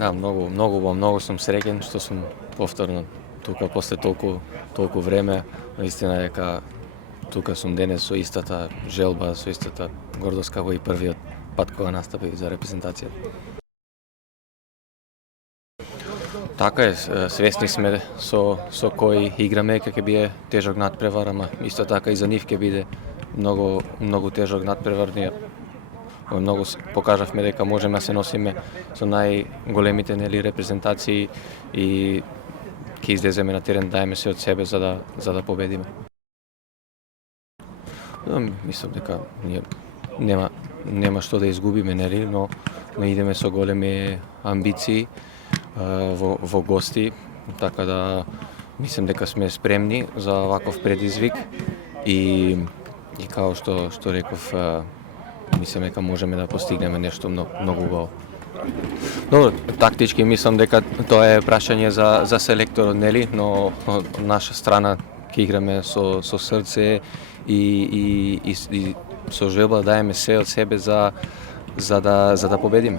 Да, многу сум среќен што сум повторно тука после толку време. Наистина дека тука сум денес со истата желба, со истата гордост како и првиот пат кога настапив за репрезентација. Така е, свесни сме со кој играме, ќе биде тежок надпревар, ама исто така и за нив ќе биде многу тежок надпревар. Ние многу покажавме дека можеме да се носиме со најголемите репрезентации и ќе излеземе на терен, даеме се од себе за да победиме. Мислам дека ние нема што да изгубиме, но идеме со големи амбиции во гости, така да мислам дека сме спремни за ваков предизвик и како што реков, мислам дека можеме да постигнеме нешто многу убаво. Добро, тактички мислам дека тоа е прашање за селекторот, но од наша страна ќе играме со срце и со желба да даеме се од себе за да победиме.